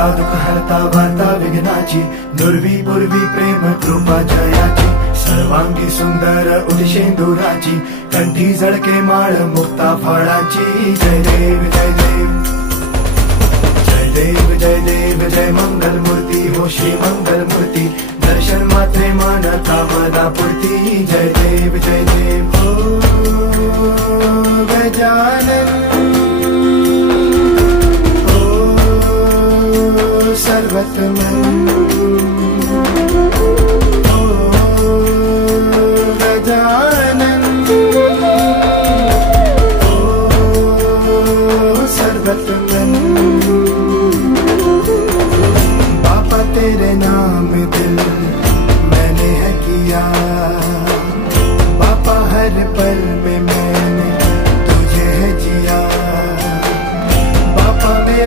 हरता दुःख हरता वार्ता विघ्नाची, दुर्वी पूर्वी प्रेम कृपा जयाची, सर्वांगी सुंदर उदिशेंदुराची, कंठी झळके माळ मुक्ता फळाची. जय देव जय देव जय देव जय देव जय मंगल मूर्ती हो श्री मंगल मूर्ती, दर्शन मात्रे मन कामना पूर्ती. जय देव जय देव हो गजानन हो सर्वतमन.